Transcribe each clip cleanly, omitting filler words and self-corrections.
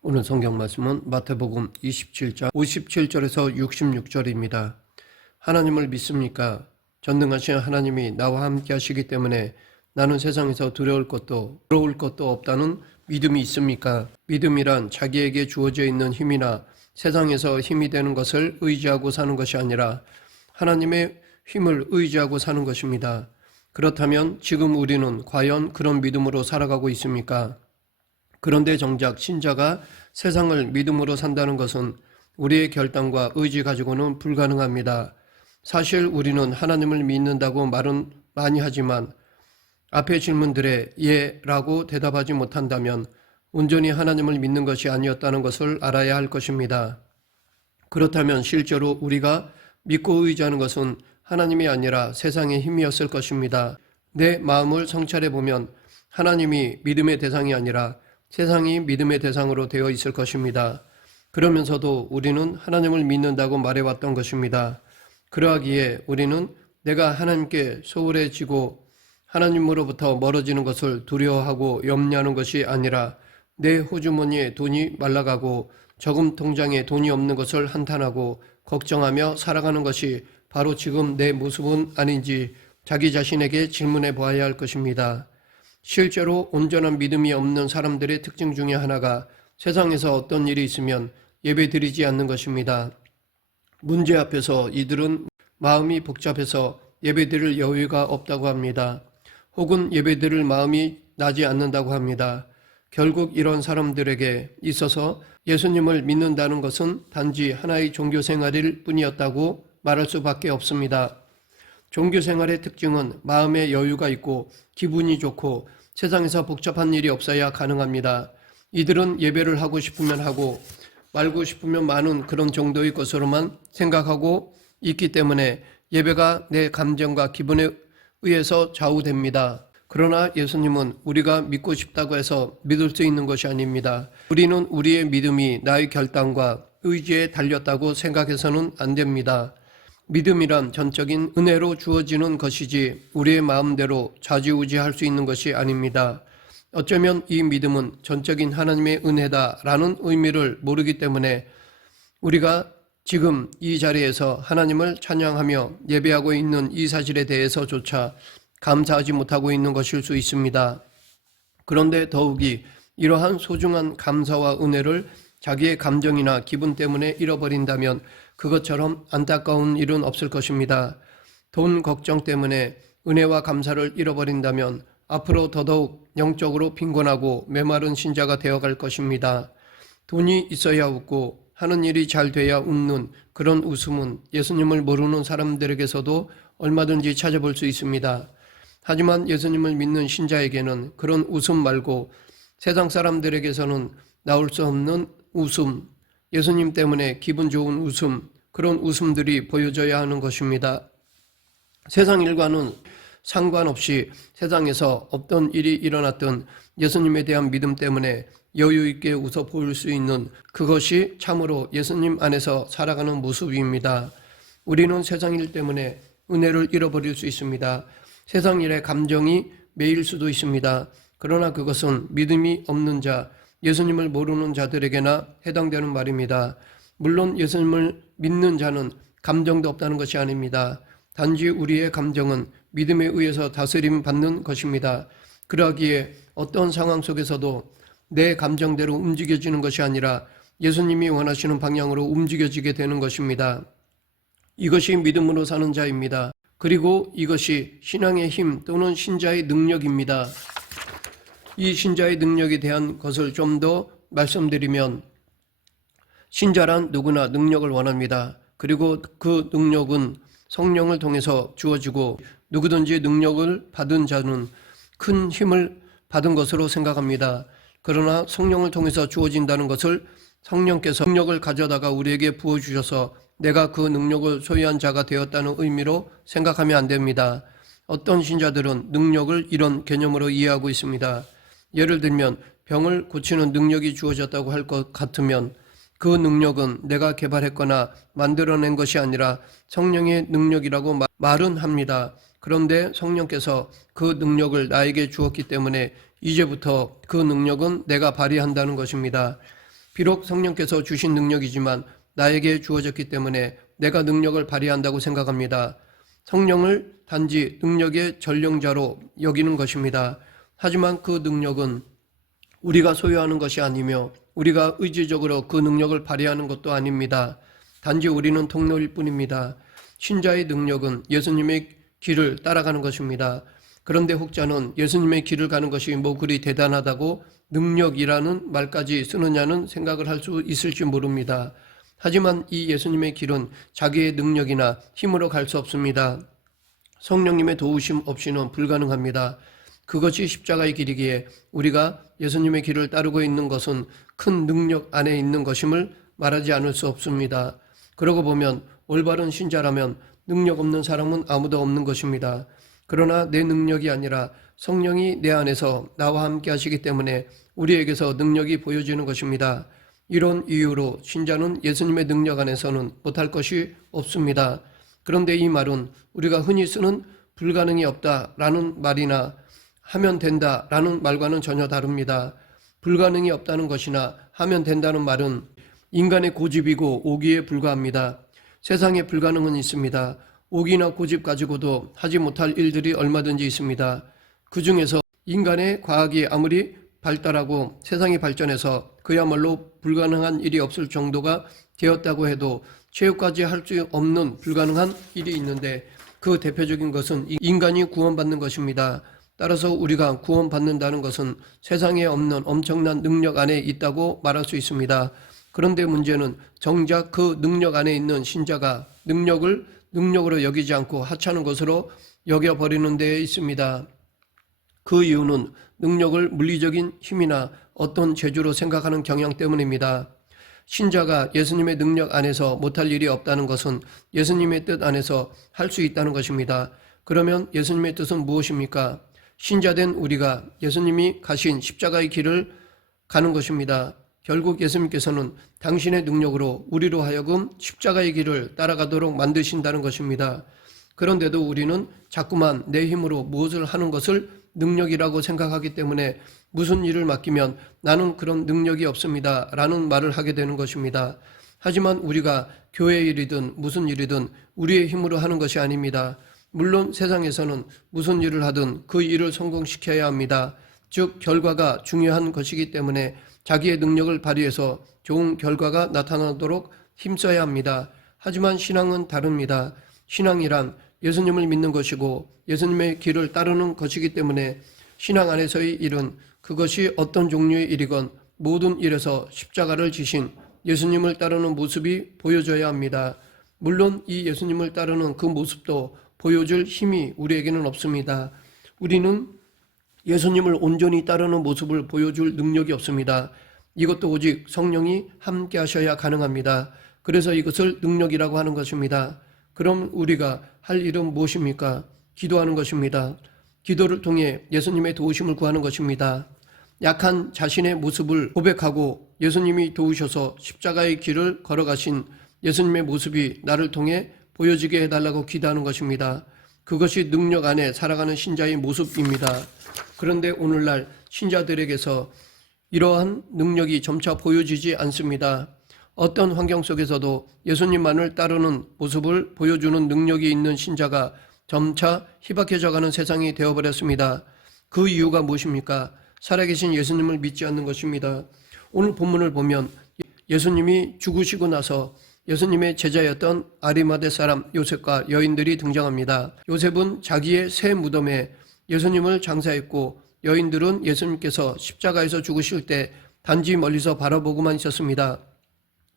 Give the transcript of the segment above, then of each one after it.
오늘 성경 말씀은 마태복음 27장 57절에서 66절입니다. 하나님을 믿습니까? 전능하신 하나님이 나와 함께 하시기 때문에 나는 세상에서 두려울 것도 부러울 것도 없다는 믿음이 있습니까? 믿음이란 자기에게 주어져 있는 힘이나 세상에서 힘이 되는 것을 의지하고 사는 것이 아니라 하나님의 힘을 의지하고 사는 것입니다. 그렇다면 지금 우리는 과연 그런 믿음으로 살아가고 있습니까? 그런데 정작 신자가 세상을 믿음으로 산다는 것은 우리의 결단과 의지 가지고는 불가능합니다. 사실 우리는 하나님을 믿는다고 말은 많이 하지만 앞의 질문들에 예라고 대답하지 못한다면 온전히 하나님을 믿는 것이 아니었다는 것을 알아야 할 것입니다. 그렇다면 실제로 우리가 믿고 의지하는 것은 하나님이 아니라 세상의 힘이었을 것입니다. 내 마음을 성찰해 보면 하나님이 믿음의 대상이 아니라 세상이 믿음의 대상으로 되어 있을 것입니다. 그러면서도 우리는 하나님을 믿는다고 말해왔던 것입니다. 그러하기에 우리는 내가 하나님께 소홀해지고 하나님으로부터 멀어지는 것을 두려워하고 염려하는 것이 아니라 내 호주머니에 돈이 말라가고 저금 통장에 돈이 없는 것을 한탄하고 걱정하며 살아가는 것이 바로 지금 내 모습은 아닌지 자기 자신에게 질문해 보아야 할 것입니다. 실제로 온전한 믿음이 없는 사람들의 특징 중에 하나가 세상에서 어떤 일이 있으면 예배드리지 않는 것입니다. 문제 앞에서 이들은 마음이 복잡해서 예배드릴 여유가 없다고 합니다. 혹은 예배드릴 마음이 나지 않는다고 합니다. 결국 이런 사람들에게 있어서 예수님을 믿는다는 것은 단지 하나의 종교 생활일 뿐이었다고 말할 수밖에 없습니다. 종교 생활의 특징은 마음의 여유가 있고 기분이 좋고 세상에서 복잡한 일이 없어야 가능합니다. 이들은 예배를 하고 싶으면 하고 말고 싶으면 마는 그런 정도의 것으로만 생각하고 있기 때문에 예배가 내 감정과 기분에 의해서 좌우됩니다. 그러나 예수님은 우리가 믿고 싶다고 해서 믿을 수 있는 것이 아닙니다. 우리는 우리의 믿음이 나의 결단과 의지에 달렸다고 생각해서는 안 됩니다. 믿음이란 전적인 은혜로 주어지는 것이지 우리의 마음대로 좌지우지할 수 있는 것이 아닙니다. 어쩌면 이 믿음은 전적인 하나님의 은혜다라는 의미를 모르기 때문에 우리가 지금 이 자리에서 하나님을 찬양하며 예배하고 있는 이 사실에 대해서조차 감사하지 못하고 있는 것일 수 있습니다. 그런데 더욱이 이러한 소중한 감사와 은혜를 자기의 감정이나 기분 때문에 잃어버린다면 그것처럼 안타까운 일은 없을 것입니다. 돈 걱정 때문에 은혜와 감사를 잃어버린다면 앞으로 더더욱 영적으로 빈곤하고 메마른 신자가 되어갈 것입니다. 돈이 있어야 웃고 하는 일이 잘 돼야 웃는 그런 웃음은 예수님을 모르는 사람들에게서도 얼마든지 찾아볼 수 있습니다. 하지만 예수님을 믿는 신자에게는 그런 웃음 말고 세상 사람들에게서는 나올 수 없는 웃음, 예수님 때문에 기분 좋은 웃음, 그런 웃음들이 보여져야 하는 것입니다. 세상 일과는 상관없이 세상에서 어떤 일이 일어났든 예수님에 대한 믿음 때문에 여유 있게 웃어 보일 수 있는 그것이 참으로 예수님 안에서 살아가는 모습입니다. 우리는 세상 일 때문에 은혜를 잃어버릴 수 있습니다. 세상 일의 감정이 매일 수도 있습니다. 그러나 그것은 믿음이 없는 자, 예수님을 모르는 자들에게나 해당되는 말입니다. 물론 예수님을 믿는 자는 감정도 없다는 것이 아닙니다. 단지 우리의 감정은 믿음에 의해서 다스림 받는 것입니다. 그러기에 어떤 상황 속에서도 내 감정대로 움직여지는 것이 아니라 예수님이 원하시는 방향으로 움직여지게 되는 것입니다. 이것이 믿음으로 사는 자입니다. 그리고 이것이 신앙의 힘 또는 신자의 능력입니다. 이 신자의 능력에 대한 것을 좀 더 말씀드리면 신자란 누구나 능력을 원합니다. 그리고 그 능력은 성령을 통해서 주어지고 누구든지 능력을 받은 자는 큰 힘을 받은 것으로 생각합니다. 그러나 성령을 통해서 주어진다는 것을 성령께서 능력을 가져다가 우리에게 부어주셔서 내가 그 능력을 소유한 자가 되었다는 의미로 생각하면 안 됩니다. 어떤 신자들은 능력을 이런 개념으로 이해하고 있습니다. 예를 들면 병을 고치는 능력이 주어졌다고 할 것 같으면 그 능력은 내가 개발했거나 만들어낸 것이 아니라 성령의 능력이라고 말은 합니다. 그런데 성령께서 그 능력을 나에게 주었기 때문에 이제부터 그 능력은 내가 발휘한다는 것입니다. 비록 성령께서 주신 능력이지만 나에게 주어졌기 때문에 내가 능력을 발휘한다고 생각합니다. 성령을 단지 능력의 전령자로 여기는 것입니다. 하지만 그 능력은 우리가 소유하는 것이 아니며 우리가 의지적으로 그 능력을 발휘하는 것도 아닙니다. 단지 우리는 통로일 뿐입니다. 신자의 능력은 예수님의 길을 따라가는 것입니다. 그런데 혹자는 예수님의 길을 가는 것이 뭐 그리 대단하다고 능력이라는 말까지 쓰느냐는 생각을 할 수 있을지 모릅니다. 하지만 이 예수님의 길은 자기의 능력이나 힘으로 갈 수 없습니다. 성령님의 도우심 없이는 불가능합니다. 그것이 십자가의 길이기에 우리가 예수님의 길을 따르고 있는 것은 큰 능력 안에 있는 것임을 말하지 않을 수 없습니다. 그러고 보면 올바른 신자라면 능력 없는 사람은 아무도 없는 것입니다. 그러나 내 능력이 아니라 성령이 내 안에서 나와 함께 하시기 때문에 우리에게서 능력이 보여지는 것입니다. 이런 이유로 신자는 예수님의 능력 안에서는 못할 것이 없습니다. 그런데 이 말은 우리가 흔히 쓰는 불가능이 없다라는 말이나 하면 된다라는 말과는 전혀 다릅니다. 불가능이 없다는 것이나 하면 된다는 말은 인간의 고집이고 오기에 불과합니다. 세상에 불가능은 있습니다. 오기나 고집 가지고도 하지 못할 일들이 얼마든지 있습니다. 그 중에서 인간의 과학이 아무리 발달하고 세상이 발전해서 그야말로 불가능한 일이 없을 정도가 되었다고 해도 최후까지 할 수 없는 불가능한 일이 있는데 그 대표적인 것은 인간이 구원받는 것입니다. 따라서 우리가 구원받는다는 것은 세상에 없는 엄청난 능력 안에 있다고 말할 수 있습니다. 그런데 문제는 정작 그 능력 안에 있는 신자가 능력을 능력으로 여기지 않고 하찮은 것으로 여겨버리는 데에 있습니다. 그 이유는 능력을 물리적인 힘이나 어떤 재주로 생각하는 경향 때문입니다. 신자가 예수님의 능력 안에서 못할 일이 없다는 것은 예수님의 뜻 안에서 할 수 있다는 것입니다. 그러면 예수님의 뜻은 무엇입니까? 신자된 우리가 예수님이 가신 십자가의 길을 가는 것입니다. 결국 예수님께서는 당신의 능력으로 우리로 하여금 십자가의 길을 따라가도록 만드신다는 것입니다. 그런데도 우리는 자꾸만 내 힘으로 무엇을 하는 것을 능력이라고 생각하기 때문에 무슨 일을 맡기면 나는 그런 능력이 없습니다 라는 말을 하게 되는 것입니다. 하지만 우리가 교회 일이든 무슨 일이든 우리의 힘으로 하는 것이 아닙니다. 물론 세상에서는 무슨 일을 하든 그 일을 성공시켜야 합니다. 즉 결과가 중요한 것이기 때문에 자기의 능력을 발휘해서 좋은 결과가 나타나도록 힘써야 합니다. 하지만 신앙은 다릅니다. 신앙이란 예수님을 믿는 것이고 예수님의 길을 따르는 것이기 때문에 신앙 안에서의 일은 그것이 어떤 종류의 일이건 모든 일에서 십자가를 지신 예수님을 따르는 모습이 보여져야 합니다. 물론 이 예수님을 따르는 그 모습도 보여줄 힘이 우리에게는 없습니다. 우리는 예수님을 온전히 따르는 모습을 보여줄 능력이 없습니다. 이것도 오직 성령이 함께 하셔야 가능합니다. 그래서 이것을 능력이라고 하는 것입니다. 그럼 우리가 할 일은 무엇입니까? 기도하는 것입니다. 기도를 통해 예수님의 도우심을 구하는 것입니다. 약한 자신의 모습을 고백하고 예수님이 도우셔서 십자가의 길을 걸어가신 예수님의 모습이 나를 통해 보여지게 해달라고 기도하는 것입니다. 그것이 능력 안에 살아가는 신자의 모습입니다. 그런데 오늘날 신자들에게서 이러한 능력이 점차 보여지지 않습니다. 어떤 환경 속에서도 예수님만을 따르는 모습을 보여주는 능력이 있는 신자가 점차 희박해져가는 세상이 되어버렸습니다. 그 이유가 무엇입니까? 살아계신 예수님을 믿지 않는 것입니다. 오늘 본문을 보면 예수님이 죽으시고 나서 예수님의 제자였던 아리마대 사람 요셉과 여인들이 등장합니다. 요셉은 자기의 새 무덤에 예수님을 장사했고 여인들은 예수님께서 십자가에서 죽으실 때 단지 멀리서 바라보고만 있었습니다.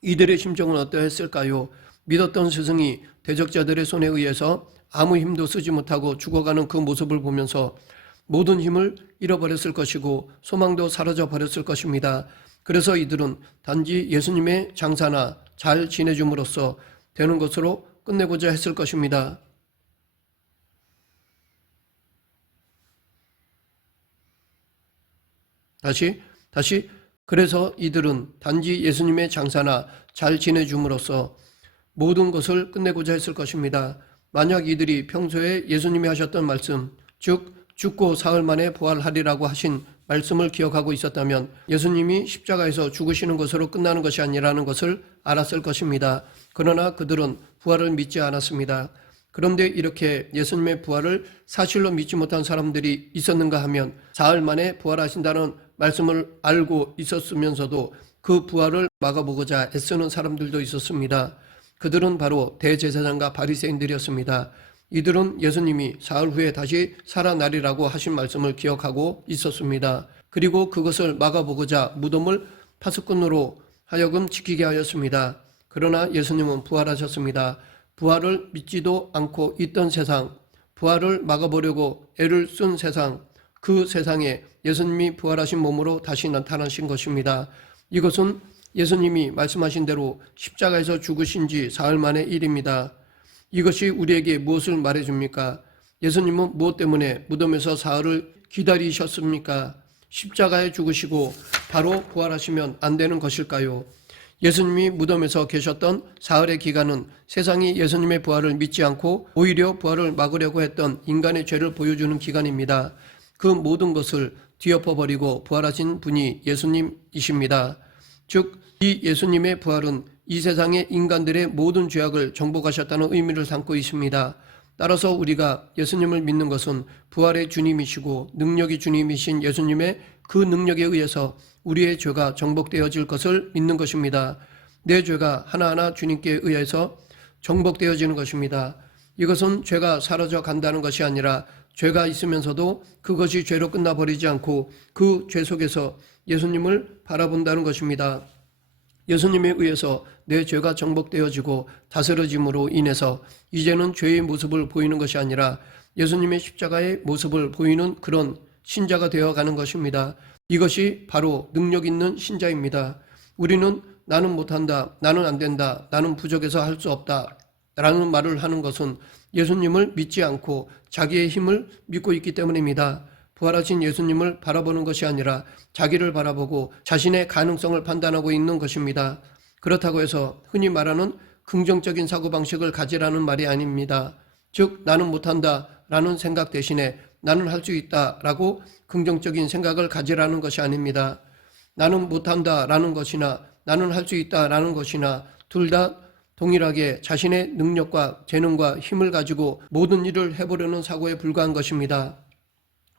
이들의 심정은 어떠했을까요? 믿었던 스승이 대적자들의 손에 의해서 아무 힘도 쓰지 못하고 죽어가는 그 모습을 보면서 모든 힘을 잃어버렸을 것이고 소망도 사라져 버렸을 것입니다. 그래서 이들은 단지 예수님의 장사나 잘 지내줌으로써 되는 것으로 끝내고자 했을 것입니다. 다시 그래서 이들은 단지 예수님의 장사나 잘 지내줌으로써 모든 것을 끝내고자 했을 것입니다. 만약 이들이 평소에 예수님이 하셨던 말씀, 즉 죽고 사흘 만에 부활하리라고 하신 말씀을 기억하고 있었다면 예수님이 십자가에서 죽으시는 것으로 끝나는 것이 아니라는 것을 알았을 것입니다. 그러나 그들은 부활을 믿지 않았습니다. 그런데 이렇게 예수님의 부활을 사실로 믿지 못한 사람들이 있었는가 하면 사흘 만에 부활하신다는 말씀을 알고 있었으면서도 그 부활을 막아보고자 애쓰는 사람들도 있었습니다. 그들은 바로 대제사장과 바리새인들이었습니다. 이들은 예수님이 사흘 후에 다시 살아나리라고 하신 말씀을 기억하고 있었습니다. 그리고 그것을 막아보고자 무덤을 파수꾼으로 하여금 지키게 하였습니다. 그러나 예수님은 부활하셨습니다. 부활을 믿지도 않고 있던 세상, 부활을 막아보려고 애를 쓴 세상, 그 세상에 예수님이 부활하신 몸으로 다시 나타나신 것입니다. 이것은 예수님이 말씀하신 대로 십자가에서 죽으신 지 사흘 만의 일입니다. 이것이 우리에게 무엇을 말해줍니까? 예수님은 무엇 때문에 무덤에서 사흘을 기다리셨습니까? 십자가에 죽으시고 바로 부활하시면 안 되는 것일까요? 예수님이 무덤에서 계셨던 사흘의 기간은 세상이 예수님의 부활을 믿지 않고 오히려 부활을 막으려고 했던 인간의 죄를 보여주는 기간입니다. 그 모든 것을 뒤엎어버리고 부활하신 분이 예수님이십니다. 즉, 이 예수님의 부활은 이 세상의 인간들의 모든 죄악을 정복하셨다는 의미를 담고 있습니다. 따라서 우리가 예수님을 믿는 것은 부활의 주님이시고 능력이 주님이신 예수님의 그 능력에 의해서 우리의 죄가 정복되어질 것을 믿는 것입니다. 내 죄가 하나하나 주님께 의해서 정복되어지는 것입니다. 이것은 죄가 사라져 간다는 것이 아니라 죄가 있으면서도 그것이 죄로 끝나버리지 않고 그 죄 속에서 예수님을 바라본다는 것입니다. 예수님에 의해서 내 죄가 정복되어지고 다스려짐으로 인해서 이제는 죄의 모습을 보이는 것이 아니라 예수님의 십자가의 모습을 보이는 그런 신자가 되어가는 것입니다. 이것이 바로 능력 있는 신자입니다. 우리는 나는 못한다, 나는 안 된다, 나는 부족해서 할 수 없다 라는 말을 하는 것은 예수님을 믿지 않고 자기의 힘을 믿고 있기 때문입니다. 부활하신 예수님을 바라보는 것이 아니라 자기를 바라보고 자신의 가능성을 판단하고 있는 것입니다. 그렇다고 해서 흔히 말하는 긍정적인 사고방식을 가지라는 말이 아닙니다. 즉, 나는 못한다 라는 생각 대신에 나는 할 수 있다 라고 긍정적인 생각을 가지라는 것이 아닙니다. 나는 못한다 라는 것이나 나는 할 수 있다 라는 것이나 둘 다 동일하게 자신의 능력과 재능과 힘을 가지고 모든 일을 해보려는 사고에 불과한 것입니다.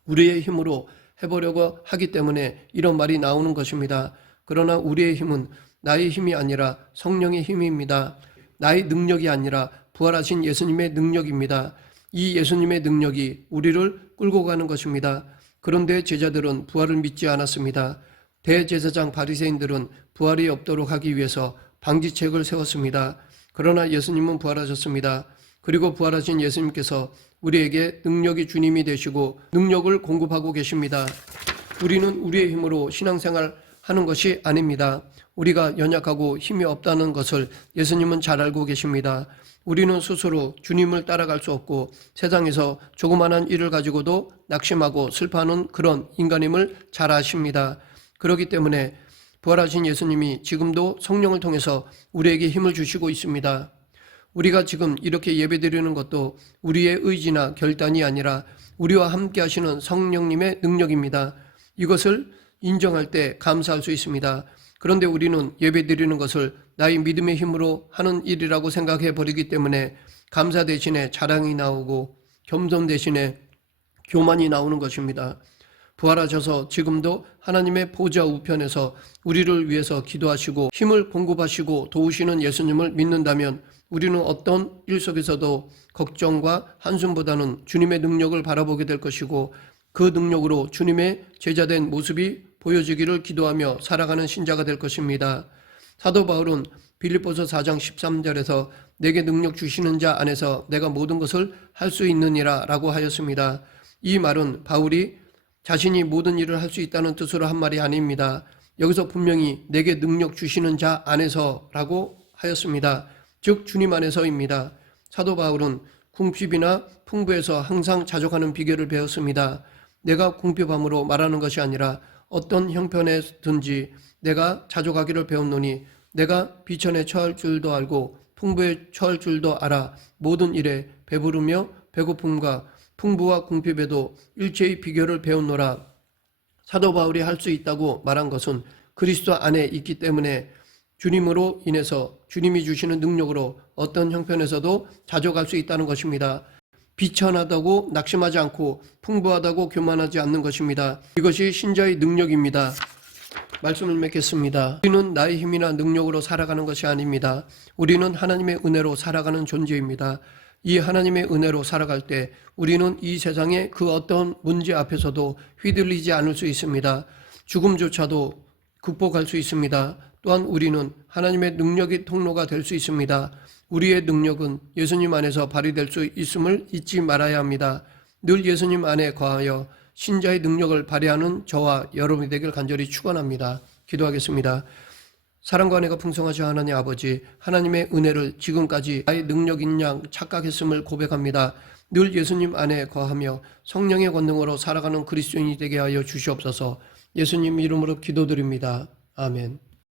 우리의 힘으로 해보려고 하기 때문에 이런 말이 나오는 것입니다. 그러나 우리의 힘은 나의 힘이 아니라 성령의 힘입니다. 나의 능력이 아니라 부활하신 예수님의 능력입니다. 이 예수님의 능력이 우리를 끌고 가는 것입니다. 그런데 제자들은 부활을 믿지 않았습니다. 대제사장 바리새인들은 부활이 없도록 하기 위해서 방지책을 세웠습니다. 그러나 예수님은 부활하셨습니다. 그리고 부활하신 예수님께서 우리에게 능력이 주님이 되시고 능력을 공급하고 계십니다. 우리는 우리의 힘으로 신앙생활 하는 것이 아닙니다. 우리가 연약하고 힘이 없다는 것을 예수님은 잘 알고 계십니다. 우리는 스스로 주님을 따라갈 수 없고 세상에서 조그마한 일을 가지고도 낙심하고 슬퍼하는 그런 인간임을 잘 아십니다. 그렇기 때문에 부활하신 예수님이 지금도 성령을 통해서 우리에게 힘을 주시고 있습니다. 우리가 지금 이렇게 예배드리는 것도 우리의 의지나 결단이 아니라 우리와 함께 하시는 성령님의 능력입니다. 이것을 인정할 때 감사할 수 있습니다. 그런데 우리는 예배드리는 것을 나의 믿음의 힘으로 하는 일이라고 생각해 버리기 때문에 감사 대신에 자랑이 나오고 겸손 대신에 교만이 나오는 것입니다. 부활하셔서 지금도 하나님의 보좌 우편에서 우리를 위해서 기도하시고 힘을 공급하시고 도우시는 예수님을 믿는다면 우리는 어떤 일 속에서도 걱정과 한숨보다는 주님의 능력을 바라보게 될 것이고 그 능력으로 주님의 제자된 모습이 보여지기를 기도하며 살아가는 신자가 될 것입니다. 사도 바울은 빌립보서 4장 13절에서 내게 능력 주시는 자 안에서 내가 모든 것을 할 수 있느니라 라고 하였습니다. 이 말은 바울이 자신이 모든 일을 할 수 있다는 뜻으로 한 말이 아닙니다. 여기서 분명히 내게 능력 주시는 자 안에서 라고 하였습니다. 즉 주님 안에서입니다. 사도 바울은 궁핍이나 풍부에서 항상 자족하는 비결을 배웠습니다. 내가 궁핍함으로 말하는 것이 아니라 어떤 형편에든지 내가 자족하기를 배웠노니 내가 비천에 처할 줄도 알고 풍부에 처할 줄도 알아 모든 일에 배부르며 배고픔과 풍부와 궁핍에도 일체의 비결을 배웠노라. 사도 바울이 할 수 있다고 말한 것은 그리스도 안에 있기 때문에 주님으로 인해서 주님이 주시는 능력으로 어떤 형편에서도 자족할 수 있다는 것입니다. 비천하다고 낙심하지 않고 풍부하다고 교만하지 않는 것입니다. 이것이 신자의 능력입니다. 말씀을 맺겠습니다. 우리는 나의 힘이나 능력으로 살아가는 것이 아닙니다. 우리는 하나님의 은혜로 살아가는 존재입니다. 이 하나님의 은혜로 살아갈 때 우리는 이 세상의 그 어떤 문제 앞에서도 휘둘리지 않을 수 있습니다. 죽음조차도 극복할 수 있습니다. 또한 우리는 하나님의 능력의 통로가 될 수 있습니다. 우리의 능력은 예수님 안에서 발휘될 수 있음을 잊지 말아야 합니다. 늘 예수님 안에 거하여 신자의 능력을 발휘하는 저와 여러분이 되길 간절히 축원합니다. 기도하겠습니다. 사랑과 은혜가 풍성하신 하나님 아버지, 하나님의 은혜를 지금까지 나의 능력인 양 착각했음을 고백합니다. 늘 예수님 안에 거하며 성령의 권능으로 살아가는 그리스도인이 되게 하여 주시옵소서. 예수님 이름으로 기도드립니다. 아멘.